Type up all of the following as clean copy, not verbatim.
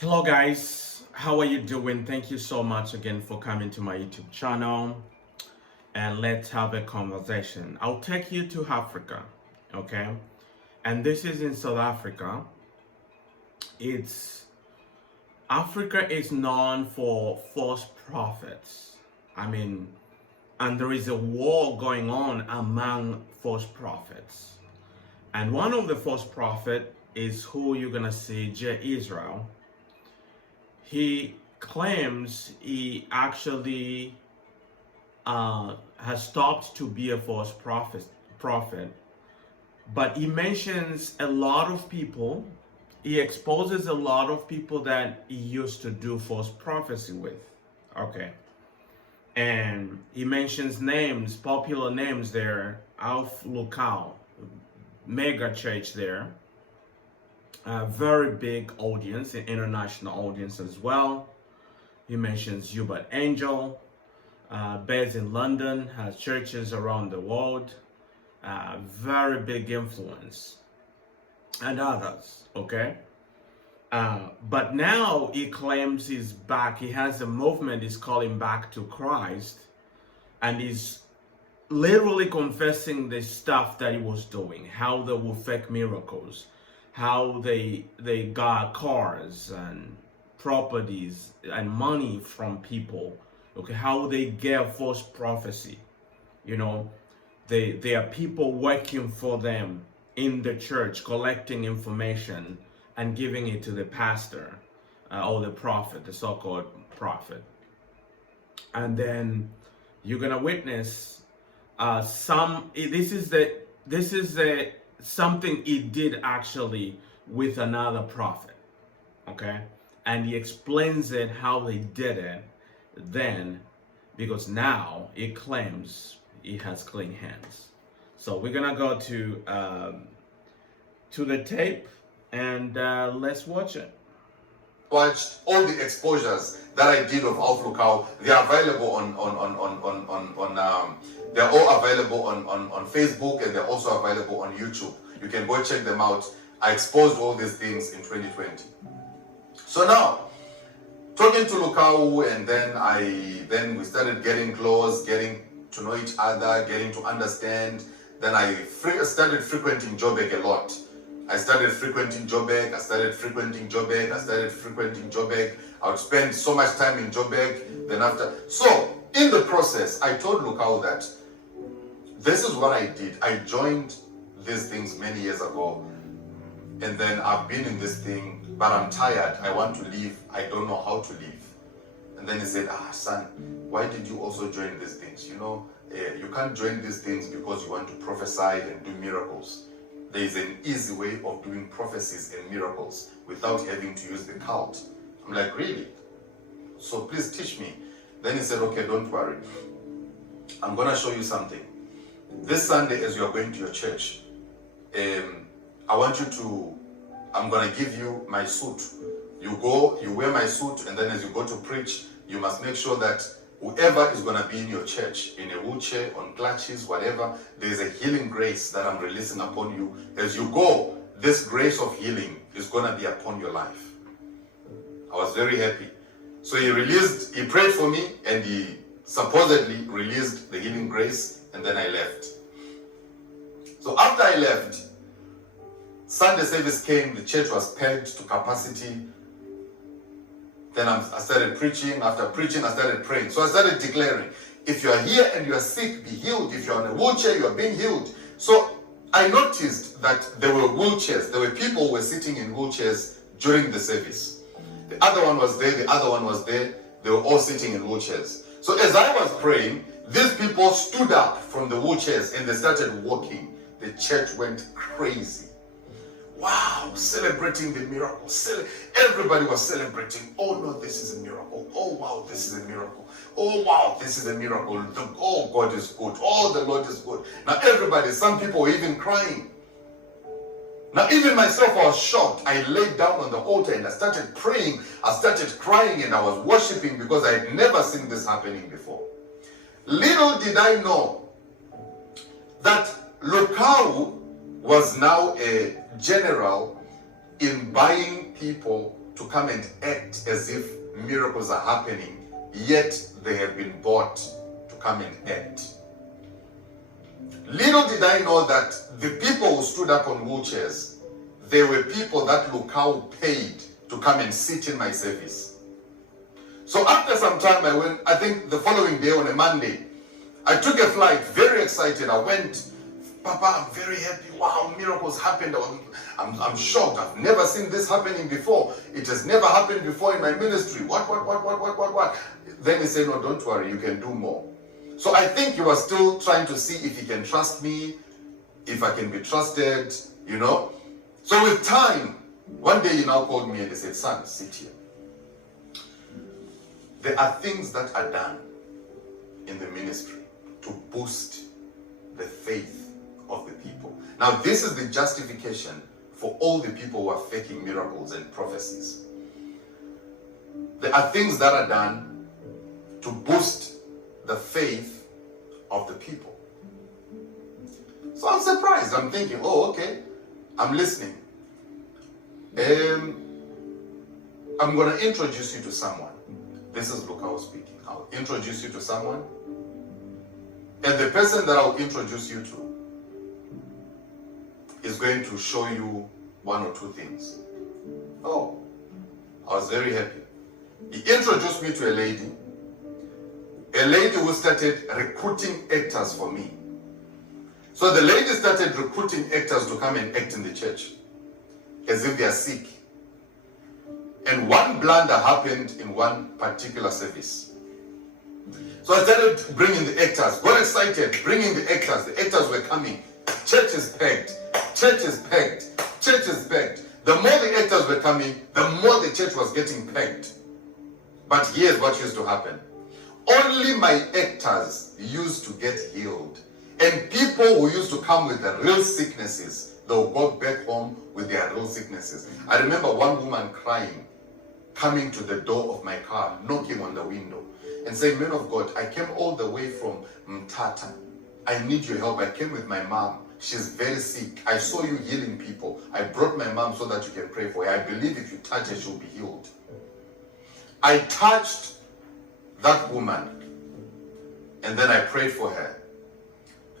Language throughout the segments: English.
Hello guys, how are you doing? Thank you so much again for coming to my YouTube channel and let's have a conversation. I'll take you to Africa, okay? And this is in South Africa. It's Africa is known for false prophets. I mean, and there is a war going on among false prophets. And one of the false prophet is who you're gonna see, J. Israel. He claims he actually has stopped to be a false prophet, but he mentions a lot of people. He exposes a lot of people that he used to do false prophecy with. Okay. And he mentions names, popular names there. Alph Luka, mega church there. A very big audience, an international audience as well. He mentions Eubert Angel, based in London, has churches around the world, very big influence, and others, okay? But now he claims he's back. He has a movement he's calling back to Christ, and he's literally confessing the stuff that he was doing, how they were fake miracles, how they got cars and properties and money from people, okay, how they gave false prophecy. You know, they are people working for them in the church, collecting information and giving it to the pastor or the prophet, the so-called prophet. And then you're gonna witness this is the something he did actually with another prophet, okay? And he explains it how they did it then, because now he claims he has clean hands. So we're gonna go to the tape and let's watch it. Watched all the exposures that I did of Alph Luka. They are available they're all available on Facebook, and they're also available on YouTube. You can go check them out. I exposed all these things in 2020. So now, talking to Lukau, and then we started getting close, getting to know each other, getting to understand. Then I started frequenting Joburg a lot. I started frequenting Joburg. I would spend so much time in Joburg. Then after, so in the process, I told Lukau that this is what I did. I joined these things many years ago, and then I've been in this thing, but I'm tired. I want to leave. I don't know how to leave. And then he said, son, why did you also join these things? You can't join these things because you want to prophesy and do miracles. There is an easy way of doing prophecies and miracles without having to use the cult. I'm like, really? So please teach me. Then he said, okay, don't worry. I'm going to show you something. This Sunday, as you are going to your church, I'm going to give you my suit. You wear my suit, and then as you go to preach, you must make sure that whoever is going to be in your church, in a wheelchair, on clutches, whatever, there's a healing grace that I'm releasing upon you. As you go, this grace of healing is going to be upon your life. I was very happy. So he prayed for me, and he supposedly released the healing grace, and then I left. So after I left, Sunday service came, the church was packed to capacity. Then I started preaching. After preaching, I started praying. So I started declaring, if you are here and you are sick, be healed. If you are in a wheelchair, you are being healed. So I noticed that there were wheelchairs. There were people who were sitting in wheelchairs during the service. The other one was there. The other one was there. They were all sitting in wheelchairs. So as I was praying, these people stood up from the wheelchairs and they started walking. The church went crazy. Wow, celebrating the miracle. Everybody was celebrating. Oh no, this is a miracle. Oh wow, this is a miracle. Oh wow, this is a miracle. Oh, God is good. Oh, the Lord is good. Now everybody, some people were even crying. Now even myself, I was shocked. I laid down on the altar and I started praying. I started crying and I was worshiping because I had never seen this happening before. Little did I know that Lukau was now a general in buying people to come and act as if miracles are happening, yet they have been bought to come and act. Little did I know that the people who stood up on wheelchairs, they were people that Lukau paid to come and sit in my service. So after some time, I went, I think the following day on a Monday, I took a flight, very excited. I went, Papa, I'm very happy. Wow, miracles happened. I'm shocked. I've never seen this happening before. It has never happened before in my ministry. What? Then he said, no, don't worry, you can do more. So I think he was still trying to see if he can trust me, if I can be trusted, you know. So with time, one day he now called me and he said, son, sit here. There are things that are done in the ministry to boost the faith of the people. Now this is the justification for all the people who are faking miracles and prophecies. There are things that are done to boost the faith of the people. So I'm surprised. I'm thinking, oh, okay, I'm listening. I'm going to introduce you to someone. This is Luka speaking. I'll introduce you to someone. And the person that I'll introduce you to is going to show you one or two things. Oh, I was very happy. He introduced me to a lady who started recruiting actors for me. So the lady started recruiting actors to come and act in the church as if they are sick. And one blunder happened in one particular service. So I started bringing the actors, got excited, bringing the actors. The actors were coming. Church is packed. Church is packed. Church is packed. The more the actors were coming, the more the church was getting packed. But here's what used to happen. Only my actors used to get healed. And people who used to come with the real sicknesses, they'll go back home with their real sicknesses. I remember one woman crying, coming to the door of my car, knocking on the window, and saying, man of God, I came all the way from Mtata. I need your help. I came with my mom. She's very sick. I saw you healing people. I brought my mom so that you can pray for her. I believe if you touch her, she'll be healed. I touched that woman, and then I prayed for her.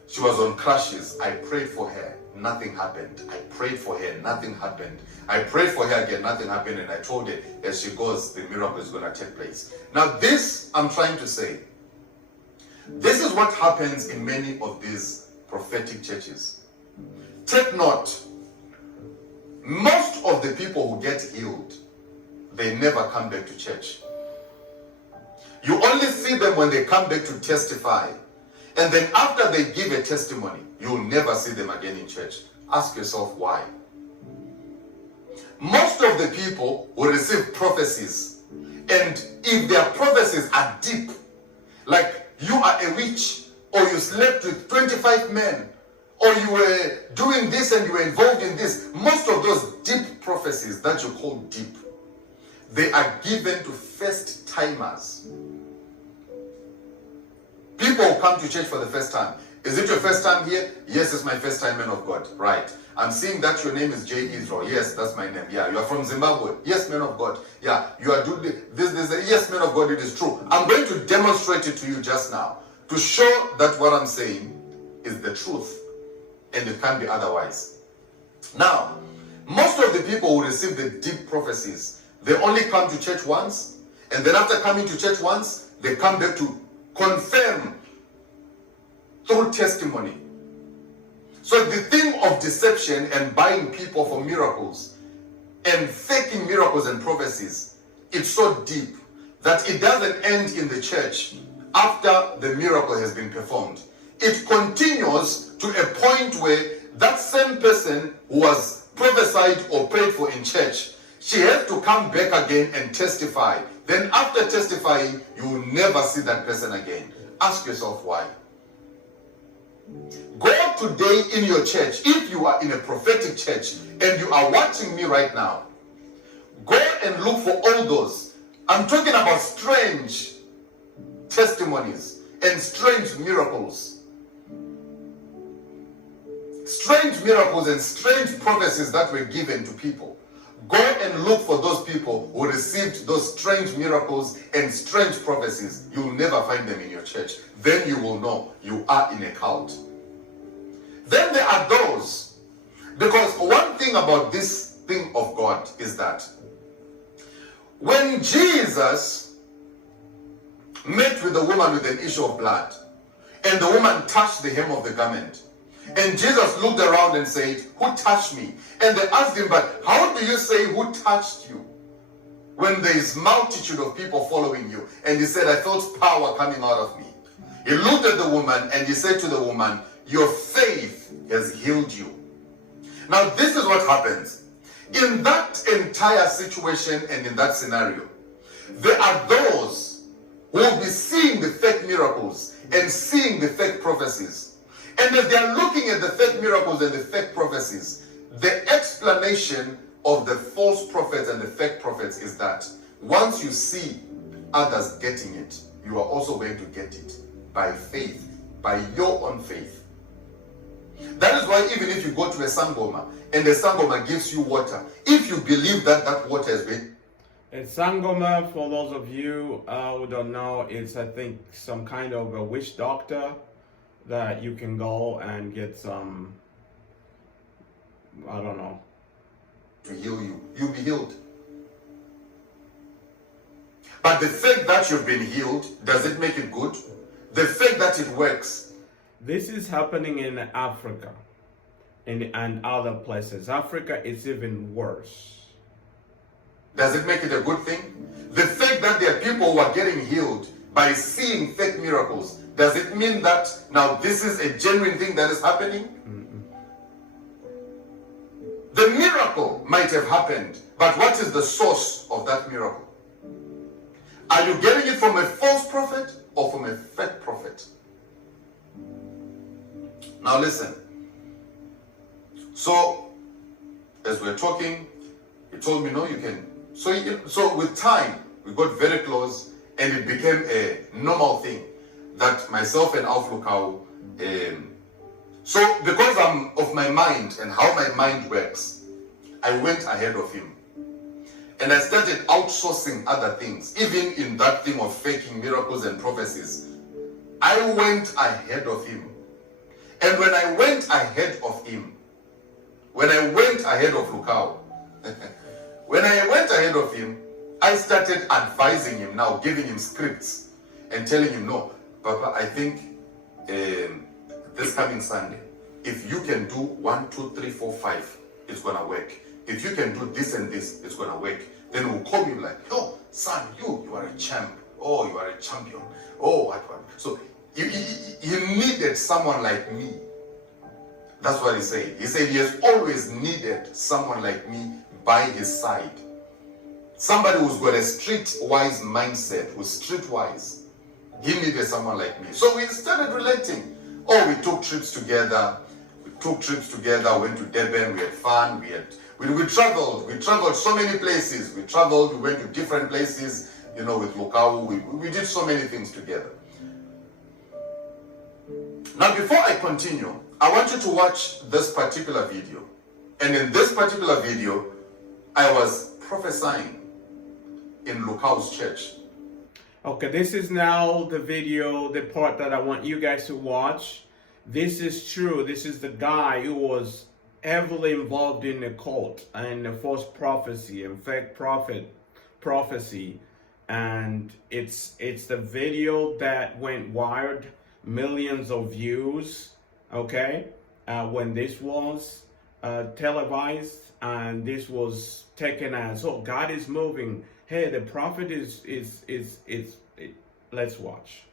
She was on crutches. I prayed for her. Nothing happened. I prayed for her. Nothing happened. I prayed for her again. Nothing happened. And I told her, as she goes, the miracle is going to take place. Now this, I'm trying to say, this is what happens in many of these prophetic churches. Take note. Most of the people who get healed, they never come back to church. You only see them when they come back to testify. And then after they give a testimony, you'll never see them again in church. Ask yourself why. Most of the people will receive prophecies. And if their prophecies are deep, like you are a witch, or you slept with 25 men, or you were doing this and you were involved in this, most of those deep prophecies that you call deep, they are given to first timers. People who come to church for the first time. Is it your first time here? Yes, it's my first time, man of God. Right. I'm seeing that your name is J. Israel. Yes, that's my name. Yeah, you are from Zimbabwe. Yes, man of God. Yeah, you are doing this. Yes, man of God, it is true. I'm going to demonstrate it to you just now to show that what I'm saying is the truth and it can't be otherwise. Now, most of the people who receive the deep prophecies, they only come to church once, and then after coming to church once, they come back to confirm through testimony. So the thing of deception and buying people for miracles and faking miracles and prophecies, it's so deep that it doesn't end in the church after the miracle has been performed. It continues to a point where that same person who was prophesied or prayed for in church, she has to come back again and testify. Then after testifying, you will never see that person again. Ask yourself why. Go today in your church, if you are in a prophetic church and you are watching me right now, go and look for all those. I'm talking about strange testimonies and strange miracles. Strange miracles and strange prophecies that were given to people. Go and look for those people who received those strange miracles and strange prophecies. You'll never find them in your church. Then you will know you are in a cult. Then there are those, because one thing about this thing of God is that when Jesus met with the woman with an issue of blood, and the woman touched the hem of the garment, and Jesus looked around and said, "Who touched me?" And they asked him, "But how do you say who touched you when there is multitude of people following you?" And he said, "I felt power coming out of me." He looked at the woman and he said to the woman, "Your faith has healed you." Now this is what happens. In that entire situation and in that scenario, there are those who will be seeing the fake miracles and seeing the fake prophecies. And as they are looking at the fake miracles and the fake prophecies, the explanation of the false prophets and the fake prophets is that once you see others getting it, you are also going to get it by faith, by your own faith. That is why even if you go to a sangoma and the sangoma gives you water, if you believe that that water has been... A sangoma, for those of you who don't know, it's, I think, some kind of a witch doctor that you can go and get some, I don't know, to heal you. You'll be healed. But the fact that you've been healed, does it make it good? The fact that it works. This is happening in Africa and other places. Africa is even worse. Does it make it a good thing? The fact that there are people who are getting healed by seeing fake miracles, does it mean that now this is a genuine thing that is happening? The miracle might have happened, but what is the source of that miracle? Are you getting it from a false prophet or from a fake prophet? Now listen. So, as we're talking, he told me, no, you can. So with time, we got very close and it became a normal thing that myself and Alph Luka, so because I'm of my mind and how my mind works, I went ahead of him. And I started outsourcing other things, even in that thing of faking miracles and prophecies. I went ahead of him. And when I went ahead of him, when I went ahead of Luka, when I went ahead of him, I started advising him now, giving him scripts and telling him, no, Papa, I think this coming Sunday, if you can do 1, 2, 3, 4, 5, it's gonna work. If you can do this and this, it's gonna work. Then we'll call you like, oh, son, you are a champ. Oh, you are a champion. Oh, what. So he needed someone like me. That's what he said. He said he has always needed someone like me by his side. Somebody who's got a streetwise mindset, who's streetwise. He needed someone like me. So we started relating. Oh, we took trips together. Went to Durban, we had fun, we traveled so many places. We went to different places, with Luka. We did so many things together. Now, before I continue, I want you to watch this particular video. And in this particular video, I was prophesying in Luka's church. Okay, this is now the video, the part that I want you guys to watch. This is true. This is the guy who was heavily involved in the cult and the false prophecy and fake prophecy. And it's the video that went wild, millions of views, okay? When this was televised and this was taken as, oh, God is moving. Hey, the prophet is let's watch.